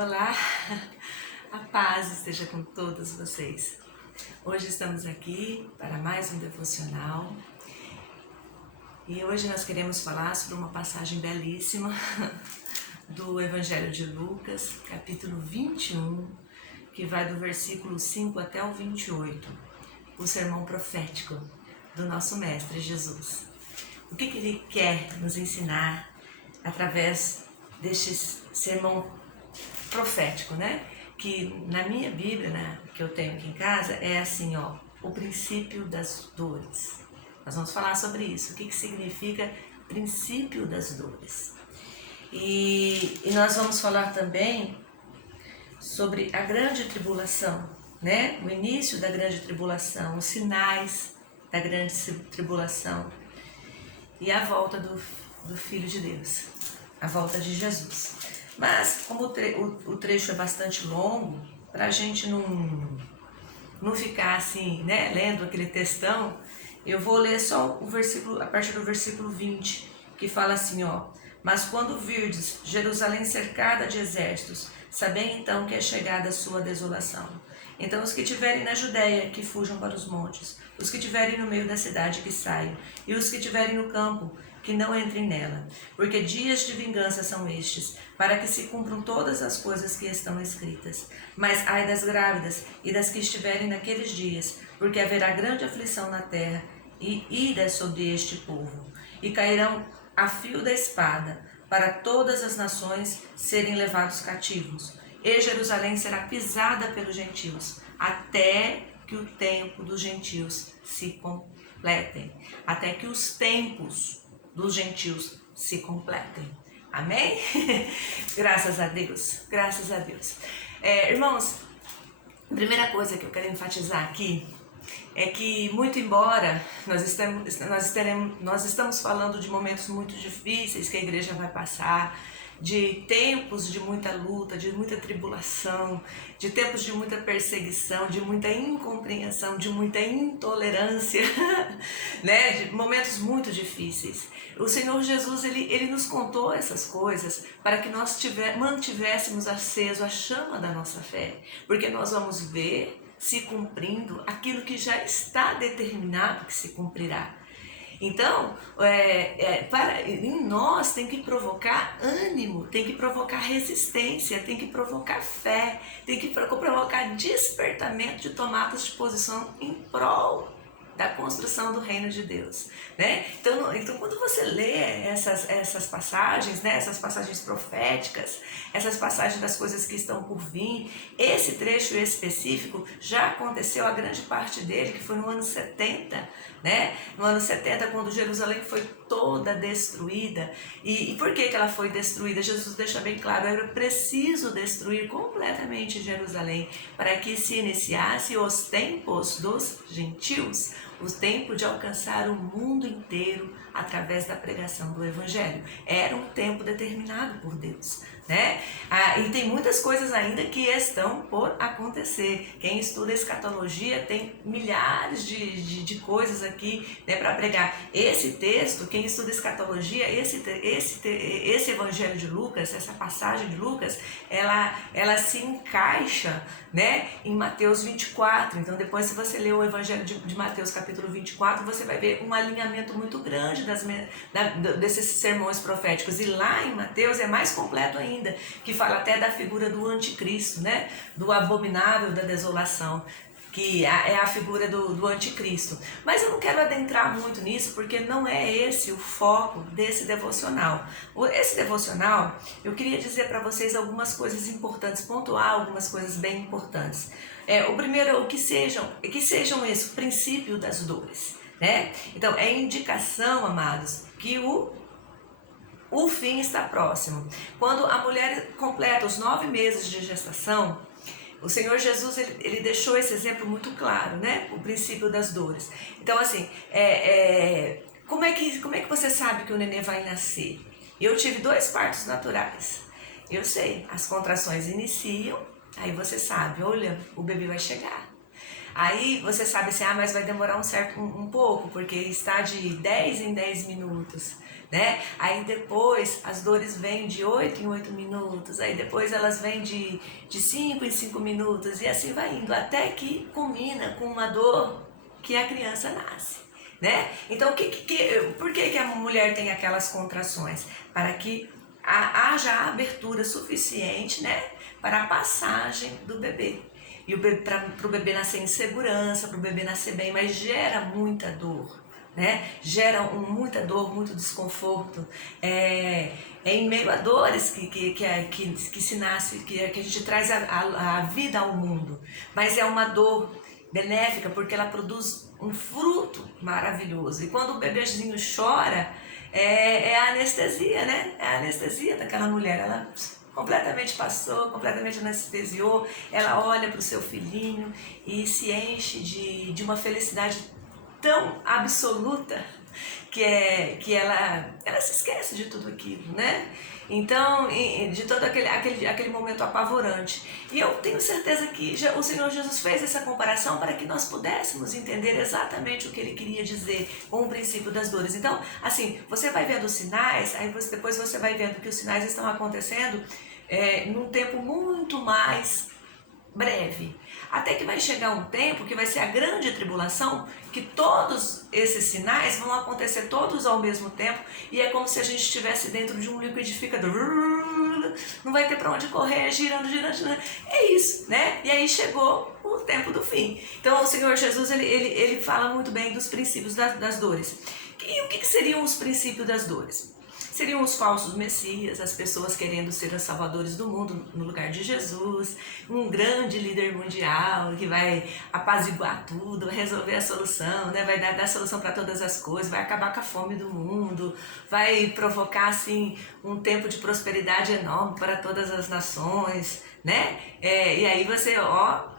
Olá, a paz esteja com todos vocês. Hoje estamos aqui para mais um devocional e hoje nós queremos falar sobre uma passagem belíssima do Evangelho de Lucas, capítulo 21, que vai do versículo 5 até o 28, o sermão profético do nosso Mestre Jesus. O que ele quer nos ensinar através deste sermão profético, né? Que na minha Bíblia, né, que eu tenho aqui em casa, é assim, ó, o princípio das dores. Nós vamos falar sobre isso, o que significa princípio das dores. E nós vamos falar também sobre a grande tribulação, né? O início da grande tribulação, os sinais da grande tribulação e a volta do Filho de Deus, a volta de Jesus. Mas, como o trecho é bastante longo, para a gente não ficar assim, né, lendo aquele textão, eu vou ler só o versículo, a partir do versículo 20, que fala assim, ó: Mas quando virdes Jerusalém cercada de exércitos, sabei então que é chegada a sua desolação. Então os que tiverem na Judéia, que fujam para os montes, os que tiverem no meio da cidade, que saiam, e os que tiverem no campo, que não entrem nela, porque dias de vingança são estes, para que se cumpram todas as coisas que estão escritas. Mas ai das grávidas e das que estiverem naqueles dias, porque haverá grande aflição na terra e ira sobre este povo, e cairão a fio da espada, para todas as nações serem levados cativos, e Jerusalém será pisada pelos gentios, até que o tempo dos gentios se completem, até que os tempos dos gentios se completem. Amém? Graças a Deus, graças a Deus. Irmãos, a primeira coisa que eu quero enfatizar aqui é que, muito embora nós estamos falando de momentos muito difíceis que a igreja vai passar, de tempos de muita luta, de muita tribulação, de tempos de muita perseguição, de muita incompreensão, de muita intolerância, né? De momentos muito difíceis. O Senhor Jesus, ele nos contou essas coisas para que nós mantivéssemos aceso a chama da nossa fé, porque nós vamos ver se cumprindo aquilo que já está determinado que se cumprirá. Então, em nós tem que provocar ânimo, tem que provocar resistência, tem que provocar fé, tem que provocar despertamento de tomadas de posição em prol da construção do reino de Deus, né? Então quando você lê essas passagens, né, essas passagens proféticas, essas passagens das coisas que estão por vir, esse trecho específico já aconteceu, a grande parte dele, que foi no ano 70, né? No ano 70, quando Jerusalém foi toda destruída. E por que ela foi destruída? Jesus deixa bem claro, era preciso destruir completamente Jerusalém para que se iniciasse os tempos dos gentios, o tempo de alcançar o mundo inteiro através da pregação do Evangelho. Era um tempo determinado por Deus, né? E tem muitas coisas ainda que estão por acontecer. Quem estuda escatologia tem milhares de coisas aqui, né, para pregar. Esse texto, quem estuda escatologia, esse Evangelho de Lucas, essa passagem de Lucas, ela se encaixa, né, em Mateus 24. Então depois, se você ler o Evangelho de Mateus capítulo 24, você vai ver um alinhamento muito grande desses sermões proféticos. E lá em Mateus é mais completo ainda, que fala até da figura do anticristo, né, do abominável da desolação, que é a figura do anticristo. Mas eu não quero adentrar muito nisso, porque não é esse o foco desse devocional. Esse devocional, eu queria dizer para vocês algumas coisas importantes, pontuar algumas coisas bem importantes. O primeiro, que sejam esse princípio das dores, né? Então, é indicação, amados, que o fim está próximo. Quando a mulher completa os 9 meses de gestação, o Senhor Jesus, ele deixou esse exemplo muito claro, né? O princípio das dores. Então, assim, como é que você sabe que o nenê vai nascer? Eu tive 2 partos naturais. Eu sei, as contrações iniciam, aí você sabe, olha, o bebê vai chegar. Aí você sabe assim, mas vai demorar um pouco, porque está de 10 em 10 minutos. né? Aí depois as dores vêm de 8 em 8 minutos, aí depois elas vêm de 5 em 5 minutos, e assim vai indo, até que culmina com uma dor que a criança nasce, né? Então, por que a mulher tem aquelas contrações? Para que haja abertura suficiente, né, para a passagem do bebê. E para o bebê nascer em segurança, para o bebê nascer bem, mas gera muita dor, né? Gera muita dor, muito desconforto. É em meio a dores que se nasce, que a gente traz a vida ao mundo. Mas é uma dor benéfica porque ela produz um fruto maravilhoso. E quando o bebezinho chora, é a anestesia, né? É a anestesia daquela mulher. Ela completamente passou, completamente anestesiou. Ela olha para o seu filhinho e se enche de uma felicidade tão absoluta que ela se esquece de tudo aquilo, né? Então, de todo aquele momento apavorante. E eu tenho certeza que o Senhor Jesus fez essa comparação para que nós pudéssemos entender exatamente o que ele queria dizer com o princípio das dores. Então, assim, você vai vendo os sinais, aí depois você vai vendo que os sinais estão acontecendo num tempo muito mais breve. Até que vai chegar um tempo que vai ser a grande tribulação, que todos esses sinais vão acontecer todos ao mesmo tempo, e é como se a gente estivesse dentro de um liquidificador. Não vai ter para onde correr, girando. É isso, né? E aí chegou o tempo do fim. Então o Senhor Jesus, ele fala muito bem dos princípios das dores. E o que seriam os princípios das dores? Seriam os falsos messias, as pessoas querendo ser os salvadores do mundo no lugar de Jesus, um grande líder mundial que vai apaziguar tudo, vai resolver a solução, né? Vai dar solução para todas as coisas, vai acabar com a fome do mundo, vai provocar assim um tempo de prosperidade enorme para todas as nações, né? E aí você,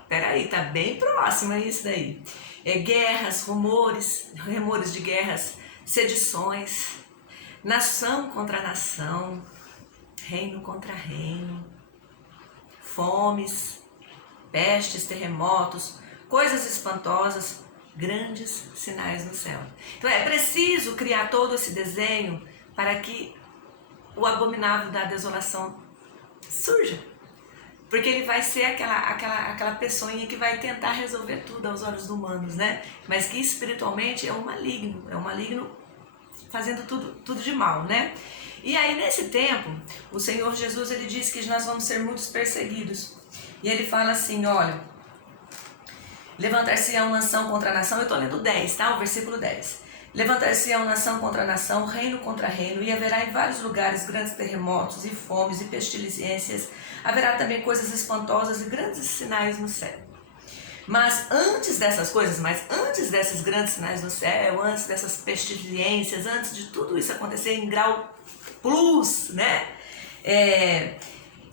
peraí, tá bem próximo a isso daí. Guerras, rumores de guerras, sedições, nação contra nação, reino contra reino, fomes, pestes, terremotos, coisas espantosas, grandes sinais no céu. Então é preciso criar todo esse desenho para que o abominável da desolação surja. Porque ele vai ser aquela pessoinha que vai tentar resolver tudo aos olhos humanos, né? Mas que espiritualmente é um maligno fazendo tudo de mal, né? E aí nesse tempo, o Senhor Jesus, ele diz que nós vamos ser muitos perseguidos. E ele fala assim, olha, levantar-se-ão nação contra nação, eu estou lendo 10, tá? O versículo 10. Levantar-se-ão nação contra nação, reino contra reino, e haverá em vários lugares grandes terremotos e fomes e pestilências, haverá também coisas espantosas e grandes sinais no céu. Mas antes dessas coisas, antes desses grandes sinais no céu, antes dessas pestilências, antes de tudo isso acontecer em grau plus, né?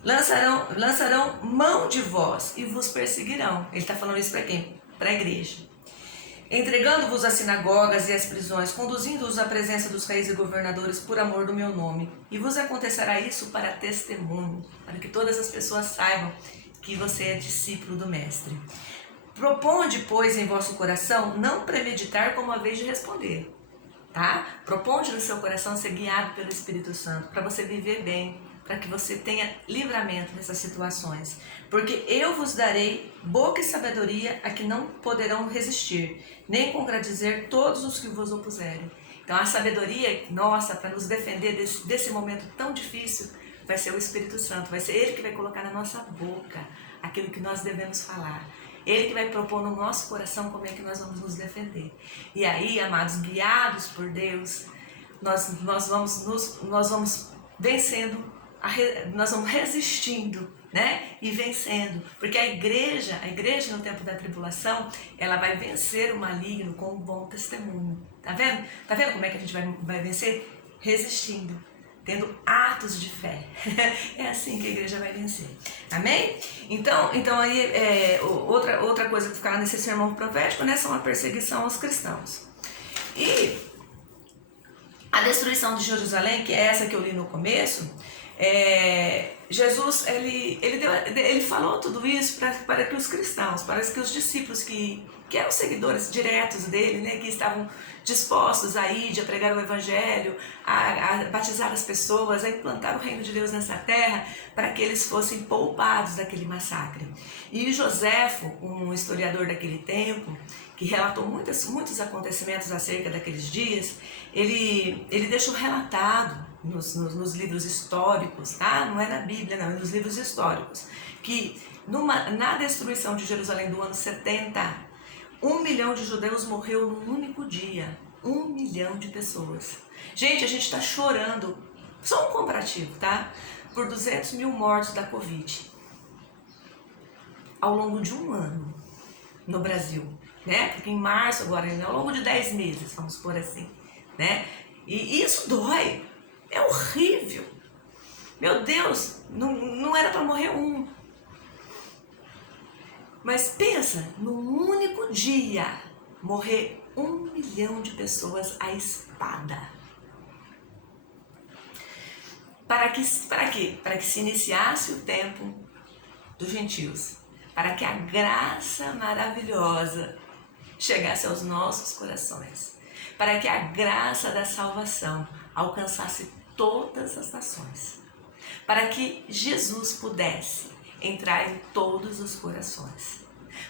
Lançarão mão de vós e vos perseguirão. Ele está falando isso para quem? Para a igreja. Entregando-vos às sinagogas e às prisões, conduzindo-os à presença dos reis e governadores por amor do meu nome. E vos acontecerá isso para testemunho, para que todas as pessoas saibam que você é discípulo do Mestre. Proponde, pois, em vosso coração não premeditar como a vez de responder, tá? Proponde no seu coração ser guiado pelo Espírito Santo, para você viver bem, para que você tenha livramento nessas situações. Porque eu vos darei boca e sabedoria a que não poderão resistir, nem contradizer todos os que vos opuserem. Então a sabedoria nossa para nos defender desse momento tão difícil vai ser o Espírito Santo, vai ser Ele que vai colocar na nossa boca aquilo que nós devemos falar. Ele que vai propor no nosso coração como é que nós vamos nos defender. E aí, amados, guiados por Deus, nós vamos vencendo, nós vamos resistindo, né? E vencendo. Porque a igreja no tempo da tribulação, ela vai vencer o maligno com um bom testemunho. Tá vendo? Tá vendo como é que a gente vai vencer? Resistindo, tendo atos de fé. É assim que a igreja vai vencer. Amém? Então aí outra coisa que fica nesse sermão profético, né, são a perseguição aos cristãos. E a destruição de Jerusalém, que é essa que eu li no começo, Jesus, ele falou tudo isso para que os cristãos, para que os discípulos que eram seguidores diretos dele, né, que estavam dispostos a ir, a pregar o evangelho, a batizar as pessoas, a implantar o reino de Deus nessa terra, para que eles fossem poupados daquele massacre. E Joséfo, um historiador daquele tempo, que relatou muitos acontecimentos acerca daqueles dias, ele deixou relatado nos livros históricos, tá? Não é na Bíblia, não, é nos livros históricos, que na destruição de Jerusalém do ano 70, 1 milhão de judeus morreu num único dia. 1 milhão de pessoas. Gente, a gente está chorando, só um comparativo, tá? Por 200 mil mortos da Covid ao longo de um ano no Brasil, né? Porque em março agora, ao longo de 10 meses, vamos por assim, né? E isso dói, é horrível. Meu Deus, não era para morrer um. Mas pensa, num único dia, morrer 1 milhão de pessoas à espada. Para quê? Para que se iniciasse o tempo dos gentios. Para que a graça maravilhosa chegasse aos nossos corações. Para que a graça da salvação alcançasse todas as nações. Para que Jesus pudesse entrar em todos os corações,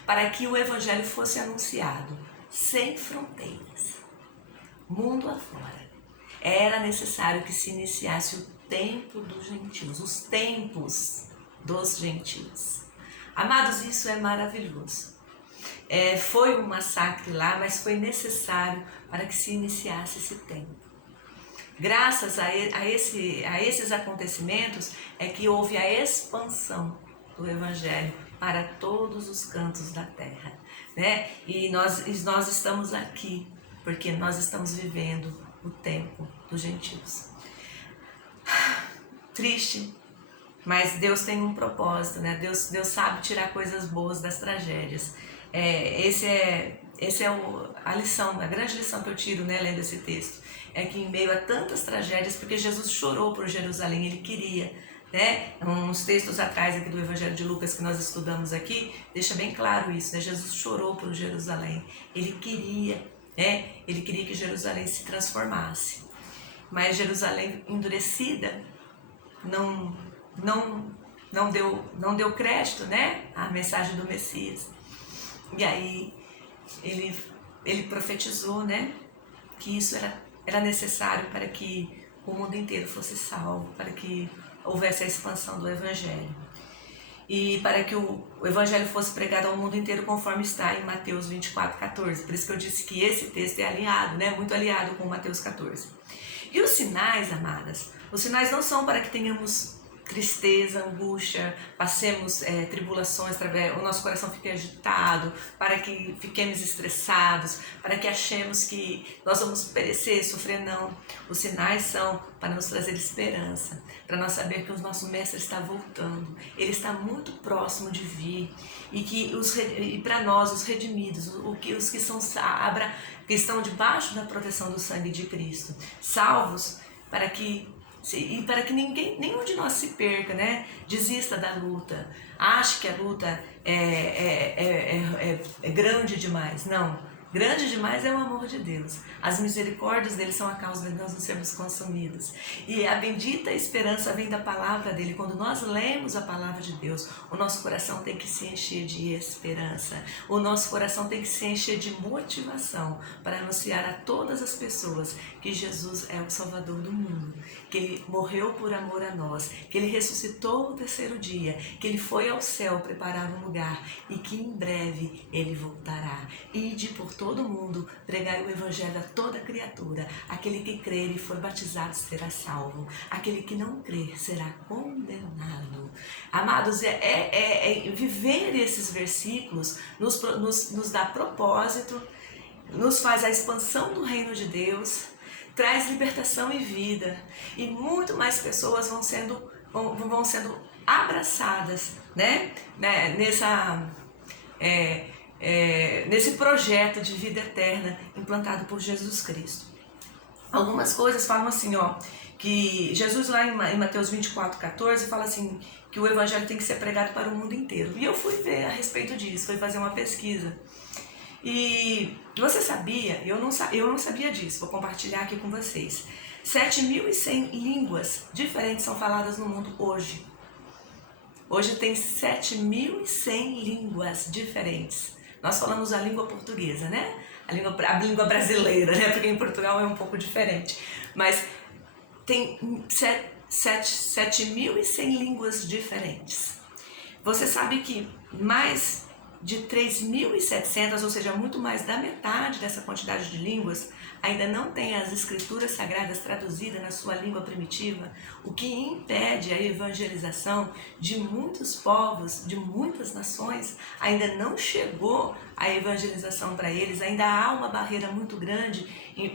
para que o evangelho fosse anunciado sem fronteiras, mundo afora. Era necessário que se iniciasse o tempo dos gentios, os tempos dos gentios. Amados, isso é maravilhoso. Foi um massacre lá, mas foi necessário para que se iniciasse esse tempo. Graças a esses acontecimentos é que houve a expansão do evangelho para todos os cantos da terra, né? E nós estamos aqui porque nós estamos vivendo o tempo dos gentios. Triste, mas Deus tem um propósito, né? Deus sabe tirar coisas boas das tragédias. Essa é a lição, a grande lição que eu tiro, né, lendo esse texto. É que em meio a tantas tragédias, porque Jesus chorou por Jerusalém, ele queria, né? Uns textos atrás aqui do Evangelho de Lucas que nós estudamos aqui, deixa bem claro isso, né? Jesus chorou por Jerusalém, ele queria, né? Ele queria que Jerusalém se transformasse, mas Jerusalém endurecida não deu crédito, né? À mensagem do Messias. E aí ele profetizou, né? Que isso era necessário para que o mundo inteiro fosse salvo, para que houvesse a expansão do Evangelho. E para que o Evangelho fosse pregado ao mundo inteiro, conforme está em Mateus 24:14. Por isso que eu disse que esse texto é alinhado, né? Muito alinhado com Mateus 14. E os sinais, amadas, os sinais não são para que tenhamos tristeza, angústia, passemos tribulações, o nosso coração fique agitado, para que fiquemos estressados, para que achemos que nós vamos perecer, sofrer, não. Os sinais são para nos trazer esperança, para nós saber que o nosso Mestre está voltando, ele está muito próximo de vir, e para nós, os redimidos, os que estão debaixo da proteção do sangue de Cristo, salvos, para que nenhum de nós se perca, né? Desista da luta, ache que a luta é grande demais. Não, grande demais é o amor de Deus. As misericórdias dele são a causa de nós não sermos consumidos. E a bendita esperança vem da palavra dele. Quando nós lemos a palavra de Deus, o nosso coração tem que se encher de esperança. O nosso coração tem que se encher de motivação para anunciar a todas as pessoas que Jesus é o Salvador do mundo, que ele morreu por amor a nós, que ele ressuscitou no terceiro dia, que ele foi ao céu preparar um lugar e que em breve ele voltará. Ide por todo o mundo, pregai o evangelho a toda criatura. Aquele que crer e for batizado será salvo. Aquele que não crer será condenado. Amados, viver esses versículos nos dá propósito, nos faz a expansão do reino de Deus, traz libertação e vida, e muito mais pessoas vão sendo abraçadas, né? Nesse projeto de vida eterna implantado por Jesus Cristo. Algumas coisas falam assim, que Jesus lá em Mateus 24:14 fala assim, que o evangelho tem que ser pregado para o mundo inteiro. E eu fui ver a respeito disso, fui fazer uma pesquisa. E você sabia, eu não sabia disso, vou compartilhar aqui com vocês. 7.100 línguas diferentes são faladas no mundo hoje. Hoje tem 7.100 línguas diferentes. Nós falamos a língua portuguesa, né? A língua brasileira, né? Porque em Portugal é um pouco diferente. Mas tem 7.100 línguas diferentes. Você sabe que mais de 3.700, ou seja, muito mais da metade dessa quantidade de línguas, ainda não tem as escrituras sagradas traduzidas na sua língua primitiva, o que impede a evangelização de muitos povos, de muitas nações. Ainda não chegou a evangelização para eles, ainda há uma barreira muito grande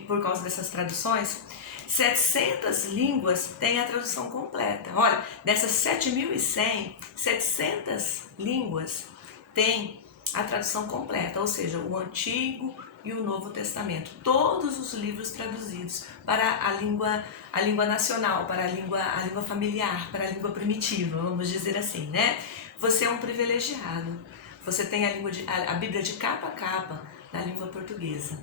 por causa dessas traduções. 700 línguas têm a tradução completa. Olha, dessas 7.100, 700 línguas têm a tradução completa, ou seja, o Antigo e o Novo Testamento. Todos os livros traduzidos para a língua nacional, para a língua familiar, para a língua primitiva, vamos dizer assim, né? Você é um privilegiado. Você tem a Bíblia de capa a capa na língua portuguesa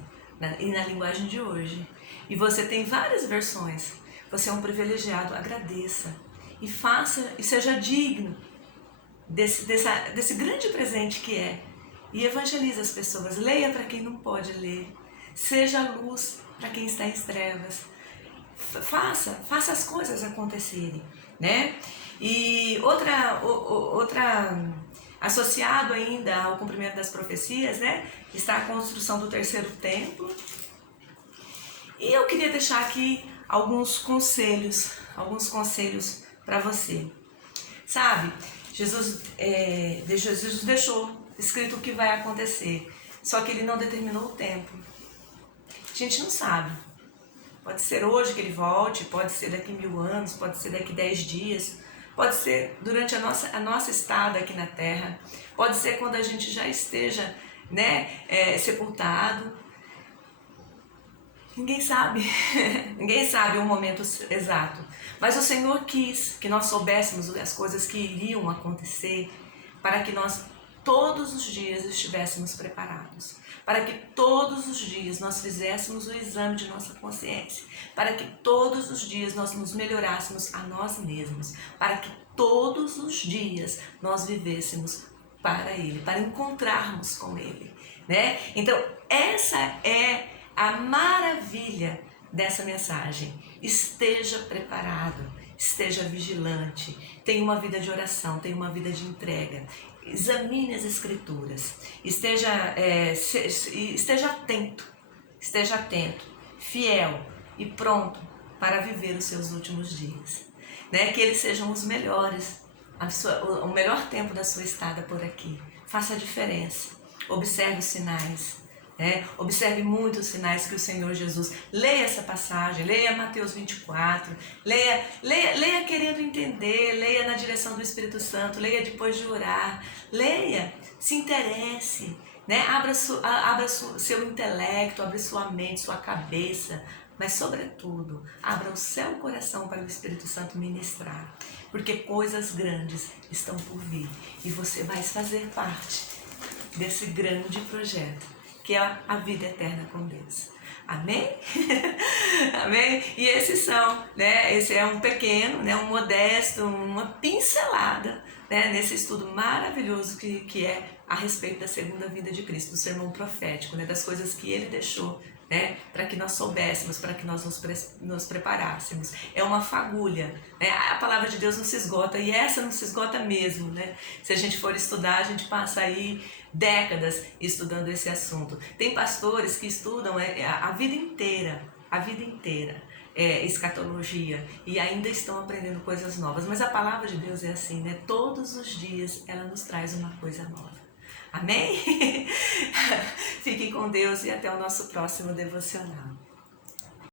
e na linguagem de hoje. E você tem várias versões. Você é um privilegiado, agradeça e faça e seja digno desse grande presente que é. E evangelize as pessoas, leia para quem não pode ler, seja luz para quem está em trevas, faça as coisas acontecerem, né? E outra associado ainda ao cumprimento das profecias, né? Está a construção do terceiro templo. E eu queria deixar aqui alguns conselhos para você. Sabe, Jesus deixou escrito o que vai acontecer, só que ele não determinou o tempo. A gente não sabe. Pode ser hoje que ele volte, pode ser daqui 1000 anos, pode ser daqui 10 dias, pode ser durante a nossa estada aqui na Terra, pode ser quando a gente já esteja, né, sepultado. Ninguém sabe, ninguém sabe o momento exato, mas o Senhor quis que nós soubéssemos as coisas que iriam acontecer para que nós todos os dias estivéssemos preparados, para que todos os dias nós fizéssemos o exame de nossa consciência, para que todos os dias nós nos melhorássemos a nós mesmos, para que todos os dias nós vivêssemos para Ele, para encontrarmos com Ele, né? Então, essa é a maravilha dessa mensagem. Esteja preparado, esteja vigilante, tenha uma vida de oração, tenha uma vida de entrega. Examine as escrituras, esteja atento, fiel e pronto para viver os seus últimos dias, né? Que eles sejam os melhores, o melhor tempo da sua estada por aqui. Faça a diferença, observe os sinais, né? Observe muitos sinais que o Senhor Jesus. Leia essa passagem, leia Mateus 24, leia querendo entender, leia na direção do Espírito Santo, leia depois de orar, leia, se interesse, né? Abra seu intelecto, abra sua mente, sua cabeça, mas sobretudo, abra o seu coração para o Espírito Santo ministrar, porque coisas grandes estão por vir e você vai fazer parte desse grande projeto, que é a vida eterna com Deus. Amém? Amém? E esses são, né? Esse é um pequeno, né? Um modesto, uma pincelada, né? Nesse estudo maravilhoso que é a respeito da segunda vinda de Cristo, do sermão profético, né? Das coisas que Ele deixou, né? Para que nós soubéssemos, para que nós nos preparássemos. É uma fagulha, né? A palavra de Deus não se esgota, e essa não se esgota mesmo, né? Se a gente for estudar, a gente passa aí décadas estudando esse assunto. Tem pastores que estudam a vida inteira, escatologia, e ainda estão aprendendo coisas novas. Mas a palavra de Deus é assim, né? Todos os dias ela nos traz uma coisa nova. Amém? Fiquem com Deus e até o nosso próximo devocional.